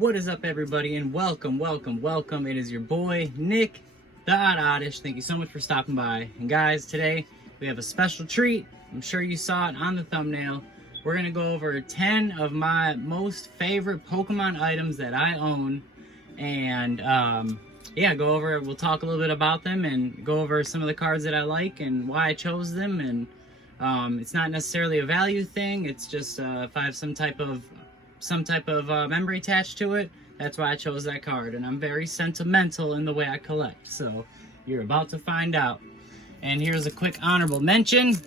What is up, everybody, and welcome. It is your boy, Nick, the Odd Oddish. Thank you so much for stopping by. And guys, today we have a special treat. I'm sure you saw it on the thumbnail. We're going to go over 10 of my most favorite Pokemon items that I own. And, yeah, we'll talk a little bit about them and go over some of the cards that I like and why I chose them. And it's not necessarily a value thing. It's just if I have some type of memory attached to it, that's why I chose that card. And I'm very sentimental in the way I collect, so you're about to find out. And here's a quick honorable mention.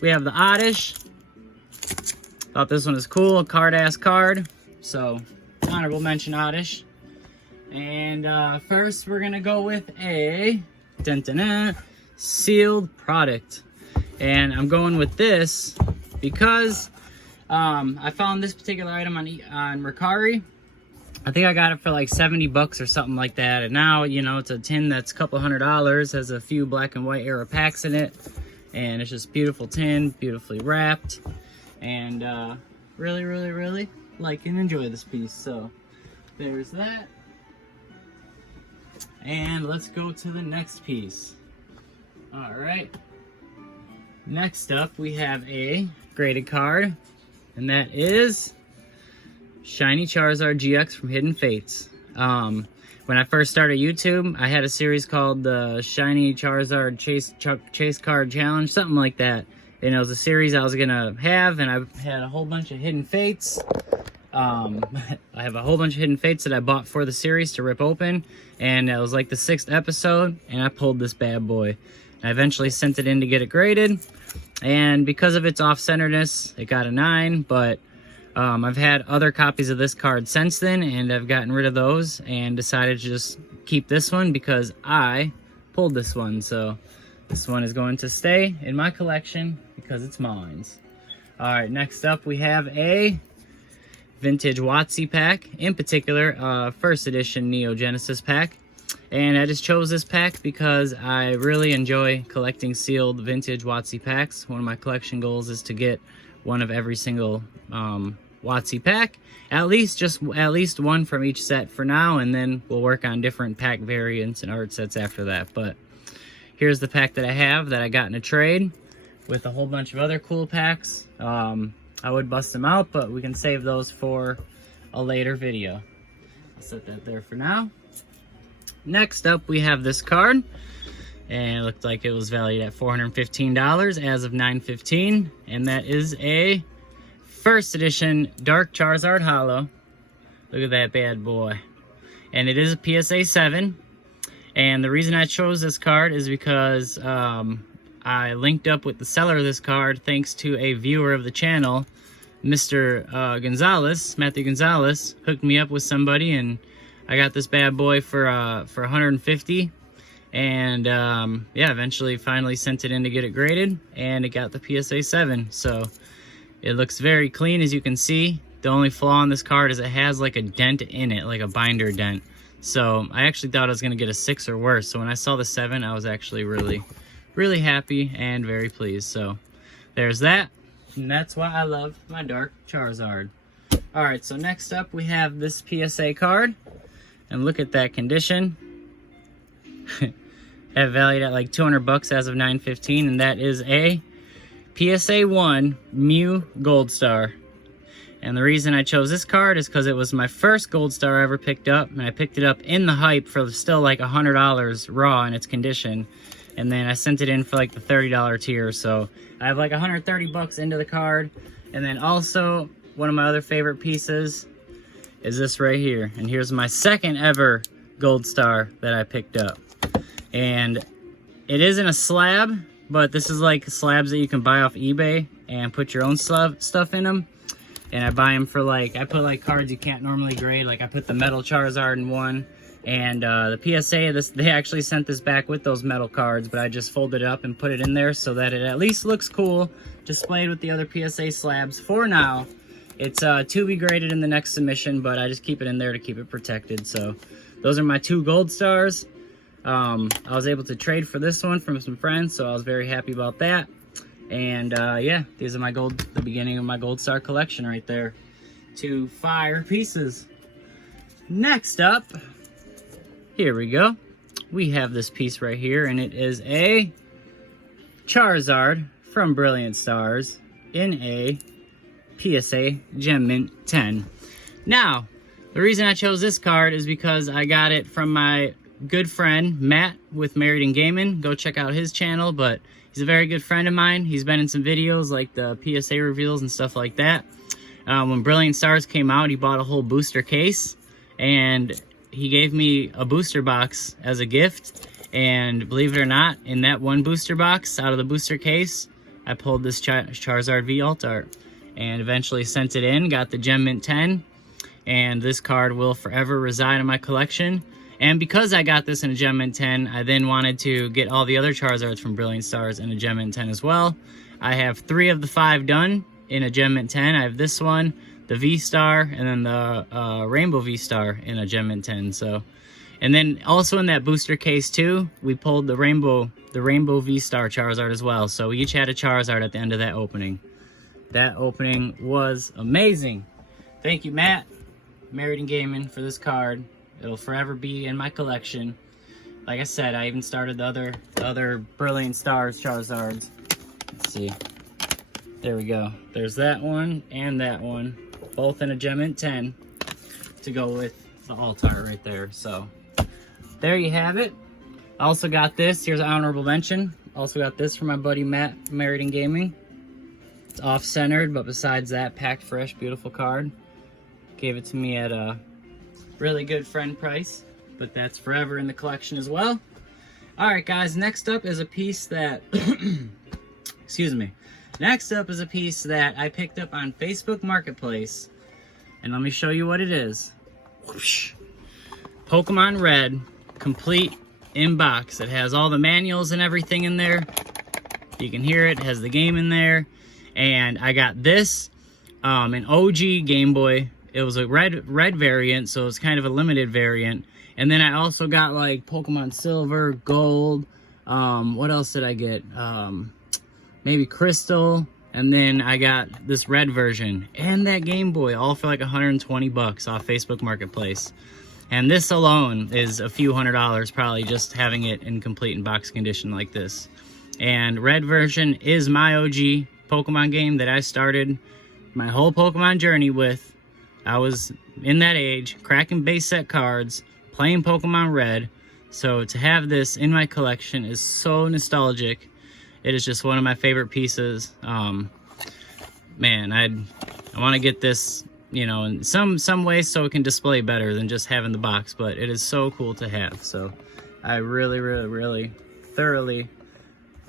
We have the Oddish. Thought this one was cool, a card-ass card. So, honorable mention Oddish. And first we're gonna go with a sealed product. And I'm going with this because I found this particular item on Mercari. I think I got it for like 70 bucks or something like that. And now, you know, it's a tin that's a couple $100, has a few black and white era packs in it. And it's just beautiful tin, beautifully wrapped. And really like and enjoy this piece. So there's that. And let's go to the next piece. All right. Next up, we have a graded card. And that is Shiny Charizard GX from Hidden Fates. When I first started YouTube, I had a series called the Shiny Charizard Chase Card Challenge, something like that. And it was a series I was going to have, and I had a whole bunch of Hidden Fates. I have a whole bunch of Hidden Fates that I bought for the series to rip open. And it was like the 6th episode, and I pulled this bad boy. I eventually sent it in to get it graded. And because of its off-centeredness, it got a 9, but I've had other copies of this card since then, and I've gotten rid of those and decided to just keep this one because I pulled this one. So this one is going to stay in my collection because it's mine. All right, next up we have a vintage WotC pack, in particular, first edition Neogenesis pack. And I just chose this pack because I really enjoy collecting sealed vintage WotC packs. One of my collection goals is to get one of every single WotC pack. At least one from each set for now, and then we'll work on different pack variants and art sets after that. But here's the pack that I have that I got in a trade with a whole bunch of other cool packs. I would bust them out, but we can save those for a later video. I'll set that there for now. Next up, we have this card, and it looked like it was valued at $415 as of 9/15, and that is a first edition Dark Charizard Holo. Look at that bad boy. And it is a PSA 7, and the reason I chose this card is because I linked up with the seller of this card thanks to a viewer of the channel, Mr. Matthew Gonzalez, hooked me up with somebody, and I got this bad boy for $150, and yeah, eventually finally sent it in to get it graded, and it got the PSA 7. So it looks very clean, as you can see. The only flaw in this card is it has like a dent in it, like a binder dent. So I actually thought I was gonna get a 6 or worse. So when I saw the 7, I was actually really happy and very pleased. So there's that, and that's why I love my Dark Charizard. All right, so next up we have this PSA card. And look at that condition. Have valued at like 200 bucks as of 9/15, and that is a PSA 1 Mew Gold Star. And the reason I chose this card is because it was my first Gold Star I ever picked up, and I picked it up in the hype for still like $100 raw in its condition. And then I sent it in for like the $30 tier, so I have like 130 bucks into the card. And then also, one of my other favorite pieces is this right here, and here's my second ever Gold Star that I picked up. And it isn't a slab, but this is like slabs that you can buy off eBay and put your own stuff in them. And I buy them for like, I put like cards you can't normally grade, like I put the metal Charizard in one, and the PSA, they actually sent this back with those metal cards, but I just folded it up and put it in there so that it at least looks cool, displayed with the other PSA slabs for now. It's to be graded in the next submission, but I just keep it in there to keep it protected. So those are my 2 Gold Stars. I was able to trade for this one from some friends, so I was very happy about that. And yeah, these are the beginning of my Gold Star collection right there. 2 fire pieces. next up, here we go. We have this piece right here, and it is a Charizard from Brilliant Stars in a PSA Gem Mint 10. Now, the reason I chose this card is because I got it from my good friend Matt with Married and Gaming. Go check out his channel, but he's a very good friend of mine. He's been in some videos like the PSA reveals and stuff like that. When Brilliant Stars came out, he bought a whole booster case, and he gave me a booster box as a gift. And believe it or not, in that one booster box out of the booster case, I pulled this Charizard V Alt Art and eventually sent it in, got the Gem Mint 10, and this card will forever reside in my collection. And because I got this in a Gem Mint 10, I then wanted to get all the other Charizards from Brilliant Stars in a Gem Mint 10 as well. I have 3 of the 5 done in a Gem Mint 10. I have this one, the V-Star, and then the Rainbow V-Star in a Gem Mint 10. So, and then also in that booster case too, we pulled the Rainbow V-Star Charizard as well. So we each had a Charizard at the end of that opening. That opening was amazing. Thank you, Matt, Married and Gaming, for this card. It'll forever be in my collection. Like I said, I even started the other Brilliant Stars Charizards. Let's see. There we go. There's that one and that one, both in a Gem Mint 10 to go with the Alt-Art right there. So there you have it. I also got this. Here's an honorable mention. Also got this from my buddy Matt, Married and Gaming. It's off-centered, but besides that, packed fresh, beautiful card. Gave it to me at a really good friend price, but that's forever in the collection as well. All right, guys, next up is a piece that, excuse me. Next up is a piece that I picked up on Facebook Marketplace, and let me show you what it is. Whoosh. Pokemon Red, complete in box. It has all the manuals and everything in there. You can hear it, has the game in there. And I got this, an OG Game Boy. It was a red variant, so it's kind of a limited variant. And then I also got like Pokemon Silver, Gold. What else did I get? Maybe Crystal. And then I got this red version and that Game Boy, all for like 120 bucks off Facebook Marketplace. And this alone is a few $100 probably, just having it in complete in box condition like this. And red version is my OG Pokemon game that I started my whole Pokemon journey with. I was in that age, cracking base set cards, playing Pokemon Red. So to have this in my collection is so nostalgic. It is just one of my favorite pieces. Man, I want to get this, you know, in some way so it can display better than just having the box. But it is so cool to have. So I really, really, really thoroughly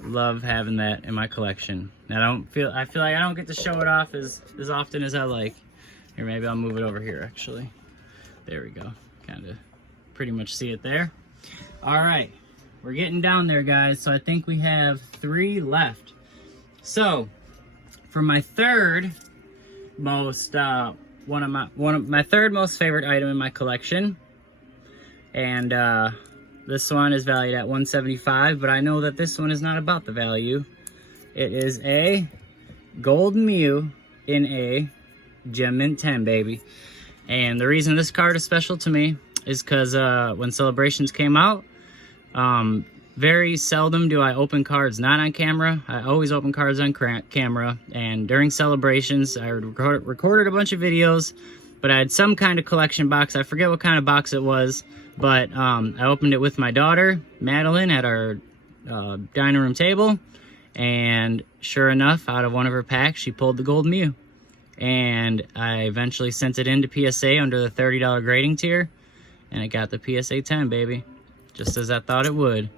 love having that in my collection. I feel like I don't get to show it off as often as I like. Here, maybe I'll move it over here, actually. There we go. Kind of pretty much see it there. All right, we're getting down there, guys. So I think we have 3 left. So for my third most one of my third most favorite item in my collection, and this one is valued at $175, but I know that this one is not about the value. It is a Gold Mew in a Gem Mint 10, baby. And the reason this card is special to me is because when Celebrations came out, very seldom do I open cards not on camera. I always open cards on camera. And during Celebrations, I recorded a bunch of videos, but I had some kind of collection box. I forget what kind of box it was, but I opened it with my daughter, Madeline, at our dining room table. And sure enough, out of one of her packs, she pulled the Gold Mew. And I eventually sent it into PSA under the $30 grading tier. And it got the PSA 10, baby. Just as I thought it would.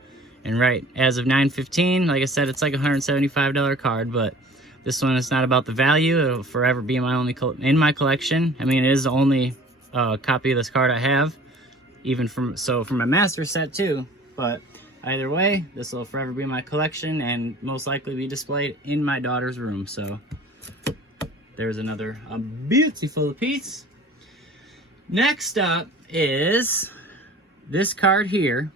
And right, as of 9/15, like I said, it's like a $175 card. But this one is not about the value. It'll forever be in my collection. I mean, it is the only copy of this card I have. Even from my master set too. But either way, this will forever be in my collection and most likely be displayed in my daughter's room. So there's another beautiful piece. Next up is this card here.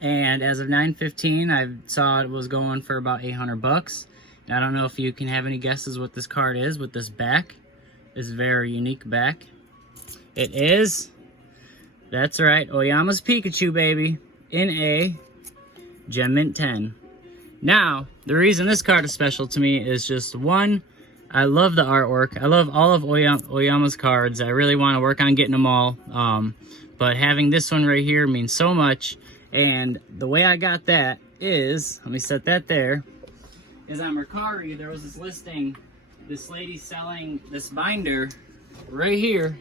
And as of 9/15, I saw it was going for about 800 bucks. And I don't know if you can have any guesses what this card is with this back. This very unique back. It is That's right, Oyama's Pikachu, baby, in a Gem Mint 10. Now, the reason this card is special to me is just one, I love the artwork. I love all of Oyama's cards. I really want to work on getting them all. But having this one right here means so much. And the way I got that is, let me set that there, is on Mercari, there was this listing, this lady selling this binder right here,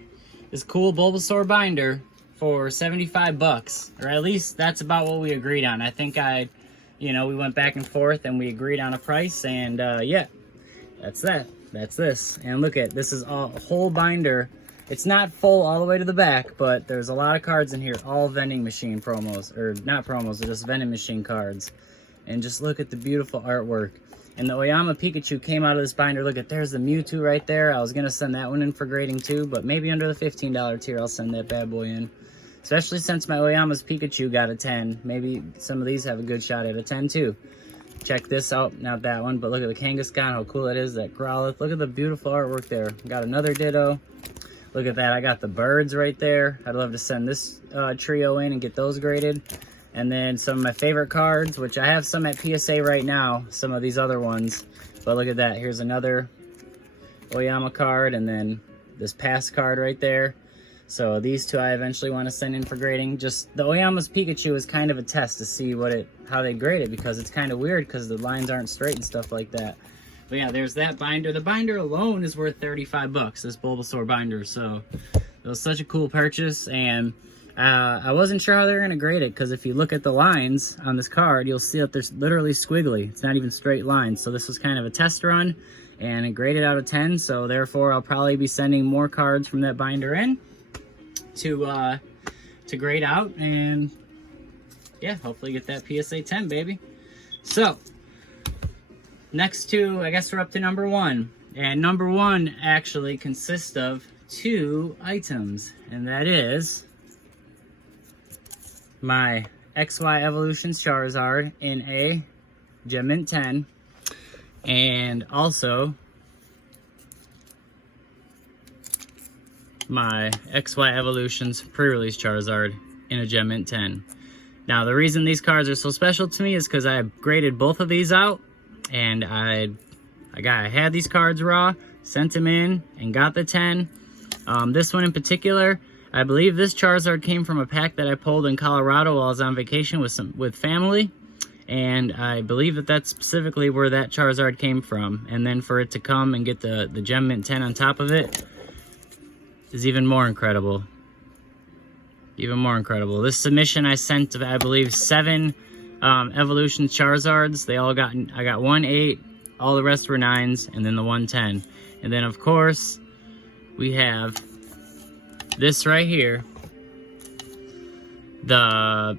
this cool Bulbasaur binder for 75 bucks. Or at least that's about what we agreed on. I think we went back and forth and we agreed on a price, and yeah, that's that. That's this. And look at, this is a whole binder. It's not full all the way to the back, but there's a lot of cards in here, all vending machine promos, or not promos, they're just vending machine cards. And just look at the beautiful artwork. And the Oyama Pikachu came out of this binder. Look at, there's the Mewtwo right there. I was going to send that one in for grading too, but maybe under the $15 tier, I'll send that bad boy in. Especially since my Oyama's Pikachu got a 10. Maybe some of these have a good shot at a 10 too. Check this out, not that one, but look at the Kangaskhan, how cool it is, that Growlithe. Look at the beautiful artwork there. Got another Ditto. Look at that, I got the birds right there. I'd love to send this trio in and get those graded. And then some of my favorite cards, which I have some at PSA right now, some of these other ones. But look at that, here's another Oyama card, and then this pass card right there. So these two I eventually want to send in for grading. Just the Oyama's Pikachu is kind of a test to see how they grade it, because it's kind of weird because the lines aren't straight and stuff like that. But yeah, there's that binder. The binder alone is worth 35 bucks, this Bulbasaur binder. So it was such a cool purchase, and I wasn't sure how they were going to grade it, because if you look at the lines on this card, you'll see that there's literally squiggly. It's not even straight lines. So this was kind of a test run, and it graded out of 10. So therefore, I'll probably be sending more cards from that binder in to grade out, and yeah, hopefully get that PSA 10, baby. So next two, I guess we're up to number one, and number one actually consists of two items, and that is my XY Evolutions Charizard in a Gem Mint 10, and also my XY Evolutions pre-release Charizard in a Gem Mint 10. Now, the reason these cards are so special to me is because I graded both of these out, and I had these cards raw, sent them in, and got the 10. This one in particular, I believe this Charizard came from a pack that I pulled in Colorado while I was on vacation with family, and I believe that that's specifically where that Charizard came from. And then for it to come and get the Gem Mint 10 on top of it is even more incredible. Even more incredible. This submission I sent, I believe, 7 Evolution Charizards. I got 1 8, all the rest were 9s, and then the 1 10. And then, of course, we have this right here, the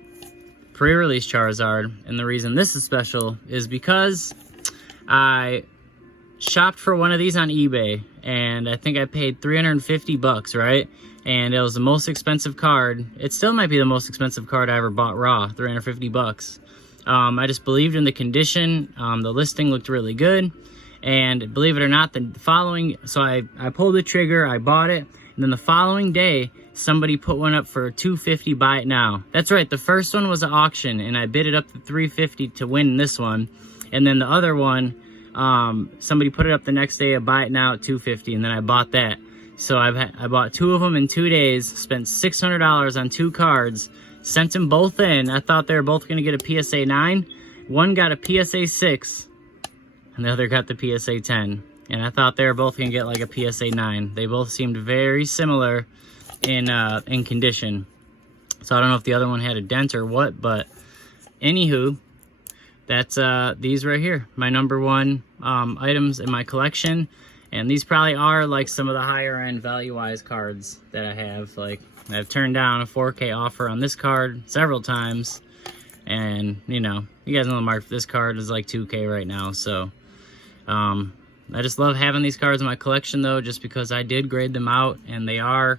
pre-release Charizard. And the reason this is special is because I shopped for one of these on eBay, and I think I paid 350 bucks, right? And it was the most expensive card. It still might be the most expensive card I ever bought raw, 350 bucks. I just believed in the condition. The listing looked really good, and believe it or not, so I pulled the trigger, I bought it, and then the following day, somebody put one up for $250, buy it now. That's right, the first one was an auction, and I bid it up to $350 to win this one. And then the other one, somebody put it up the next day, I buy it now at $250, and then I bought that. So I bought 2 of them in 2 days, spent $600 on 2 cards, sent them both in. I thought they were both going to get a PSA 9. One got a PSA 6, and the other got the PSA 10. And I thought they were both going to get like a PSA 9. They both seemed very similar in condition. So I don't know if the other one had a dent or what, but anywho, that's these right here, my number one items in my collection. And these probably are like some of the higher end value-wise cards that I have. Like, I've turned down a 4K offer on this card several times. And, you know, you guys know the market for this card is like 2K right now. So, I just love having these cards in my collection, though, just because I did grade them out. And they are,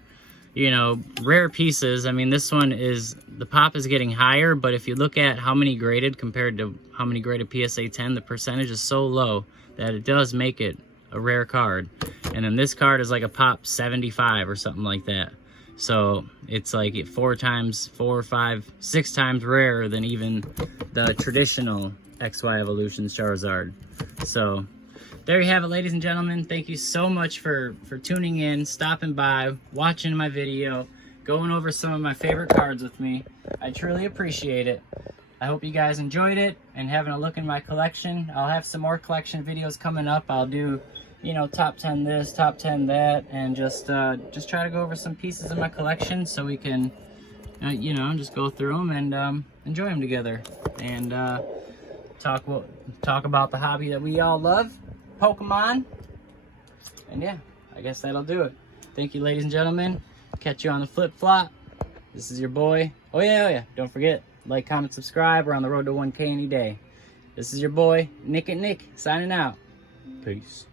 you know, rare pieces. I mean, this one is, the pop is getting higher. But if you look at how many graded compared to how many graded PSA 10, the percentage is so low that it does make it a rare card. And then this card is like a pop 75 or something like that. So it's like 4 times, 4, 5, 6 times rarer than even the traditional XY Evolutions Charizard. So there you have it, ladies and gentlemen. Thank you so much for tuning in, stopping by, watching my video, going over some of my favorite cards with me. I truly appreciate it. I hope you guys enjoyed it and having a look in my collection. I'll have some more collection videos coming up. I'll do, you know, top 10 this, top 10 that, and just try to go over some pieces of my collection so we can, you know, just go through them and enjoy them together and talk about the hobby that we all love, Pokemon. And yeah, I guess that'll do it. Thank you, ladies and gentlemen. Catch you on the flip-flop. This is your boy. Oh yeah, don't forget, like, comment, subscribe. We're on the road to 1K any day. This is your boy, Nick, signing out. Peace.